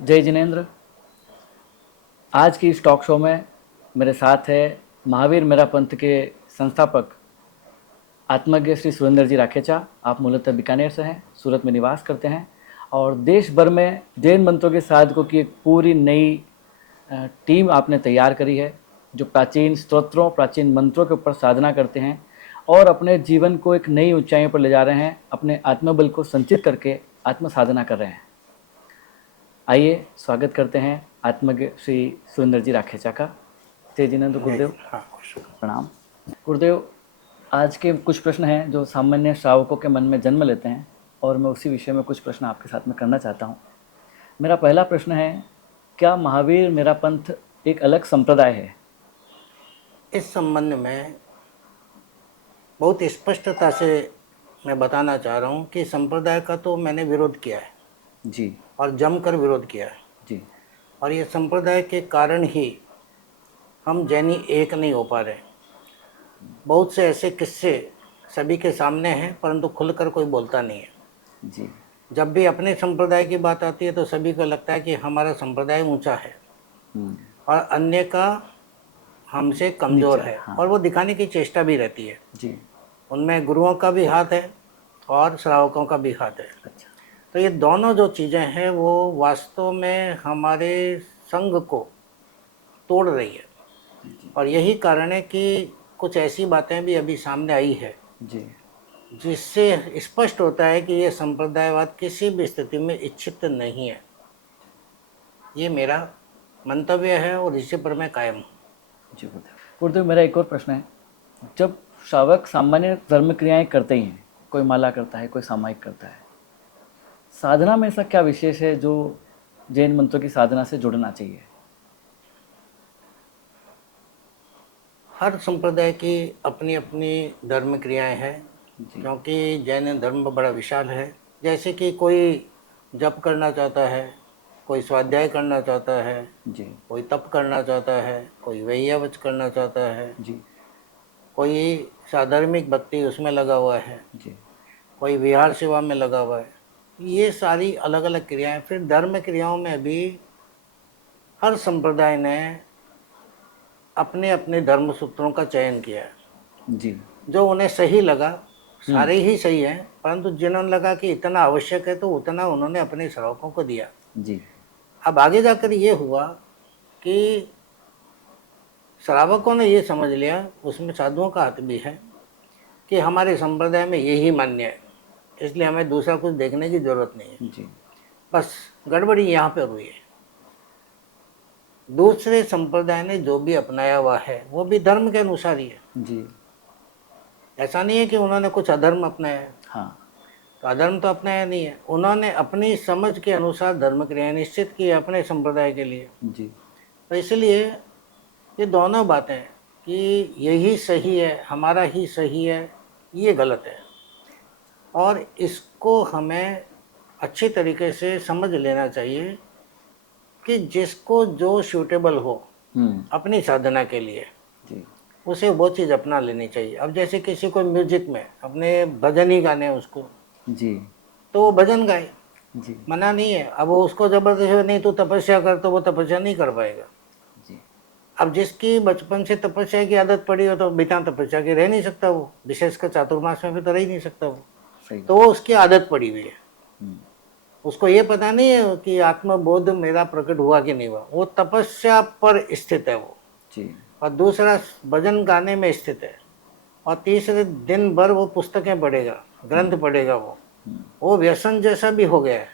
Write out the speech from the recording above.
जय जिनेन्द्र। आज की इस टॉक शो में मेरे साथ है महावीर मेरा पंथ के संस्थापक आत्मज्ञ श्री सुरेंद्र जी राखेचा। आप मूलतः बीकानेर से हैं, सूरत में निवास करते हैं और देश भर में जैन मंत्रों के साधकों की एक पूरी नई टीम आपने तैयार करी है, जो प्राचीन स्तोत्रों प्राचीन मंत्रों के ऊपर साधना करते हैं और अपने जीवन को एक नई ऊंचाइयों पर ले जा रहे हैं, अपने आत्मबल को संचित करके आत्म साधना कर रहे हैं। आइए स्वागत करते हैं आत्मज्ञ श्री सुरेंद्र जी राखेचा का। जय जिनेन्द्र गुरुदेव। प्रणाम गुरुदेव। आज के कुछ प्रश्न हैं जो सामान्य श्रावकों के मन में जन्म लेते हैं और मैं उसी विषय में कुछ प्रश्न आपके साथ में करना चाहता हूँ। मेरा पहला प्रश्न है, क्या महावीर मेरा पंथ एक अलग संप्रदाय है? इस संबंध में बहुत स्पष्टता से मैं बताना चाह रहा हूँ कि संप्रदाय का तो मैंने विरोध किया है जी। और जमकर विरोध किया है जी। और ये संप्रदाय के कारण ही हम जैनी एक नहीं हो पा रहे। बहुत से ऐसे किस्से सभी के सामने हैं, परंतु खुलकर कोई बोलता नहीं है। जी। जब भी अपने संप्रदाय की बात आती है तो सभी को लगता है कि हमारा संप्रदाय ऊंचा है और अन्य का हमसे कमज़ोर है। हाँ। और वो दिखाने की चेष्टा भी रहती है। जी। उनमें गुरुओं का भी हाथ है और श्रावकों का भी हाथ है। अच्छा। तो ये दोनों जो चीज़ें हैं वो वास्तव में हमारे संघ को तोड़ रही है और यही कारण है कि कुछ ऐसी बातें भी अभी सामने आई है जी। जिससे स्पष्ट होता है कि ये संप्रदायवाद किसी भी स्थिति में इच्छित नहीं है। ये मेरा मंतव्य है और इसी पर मैं कायम हूँ। जी गुरुदेव, मेरा एक और प्रश्न है। जब श्रावक सामान्य धर्म क्रियाएं करते ही हैं, कोई माला करता है, कोई सामायिक करता है, साधना में ऐसा क्या विशेष है जो जैन मंत्रों की साधना से जुड़ना चाहिए? हर संप्रदाय की अपनी अपनी धर्म क्रियाएं हैं, क्योंकि जैन धर्म बड़ा विशाल है। जैसे कि कोई जप करना चाहता है, कोई स्वाध्याय करना चाहता है जी। कोई तप करना चाहता है, कोई वैयावच करना चाहता है जी। कोई साधर्मिक भक्ति उसमें लगा हुआ है जी। कोई विहार सेवा में लगा हुआ है। ये सारी अलग अलग क्रियाएं। फिर धर्म क्रियाओं में भी हर संप्रदाय ने अपने अपने धर्म सूत्रों का चयन किया है जी। जो उन्हें सही लगा। सारे ही सही हैं, परंतु जिन्होंने लगा कि इतना आवश्यक है तो उतना उन्होंने अपने श्रावकों को दिया। जी। अब आगे जाकर ये हुआ कि श्रावकों ने ये समझ लिया, उसमें साधुओं का हाथ भी है, कि हमारे संप्रदाय में यही मान्य है, इसलिए हमें दूसरा कुछ देखने की जरूरत नहीं है। जी। बस गड़बड़ी यहाँ पर हुई है। दूसरे संप्रदाय ने जो भी अपनाया हुआ है वो भी धर्म के अनुसार ही है। जी। ऐसा नहीं है कि उन्होंने कुछ अधर्म अपनाया है। हाँ। तो अधर्म तो अपनाया नहीं है, उन्होंने अपनी समझ के अनुसार धर्म क्रिया निश्चित की है अपने संप्रदाय के लिए। जी। तो इसलिए ये दोनों बातें कि यही सही है, हमारा ही सही है, ये गलत है और इसको हमें अच्छी तरीके से समझ लेना चाहिए कि जिसको जो सूटेबल हो अपनी साधना के लिए जी। उसे वो चीज़ अपना लेनी चाहिए। अब जैसे किसी को म्यूजिक में अपने भजन ही गाने हैं उसको, जी। तो वो भजन गाए, जी। मना नहीं है। अब वो उसको जबरदस्ती नहीं तो तपस्या कर, तो वो तपस्या नहीं कर पाएगा। जी। अब जिसकी बचपन से तपस्या की आदत पड़ी हो तो बिना तपस्या के रह नहीं सकता वो, विशेषकर चातुर्मास में भी तो रह ही नहीं सकता वो। तो वो उसकी आदत पड़ी हुई है। उसको ये पता नहीं है कि आत्मबोध मेरा प्रकट हुआ कि नहीं हुआ। वो तपस्या पर स्थित है वो जी। और दूसरा भजन गाने में स्थित है और तीसरे दिन भर वो पुस्तकें पढ़ेगा, ग्रंथ पढ़ेगा। वो व्यसन जैसा भी हो गया है।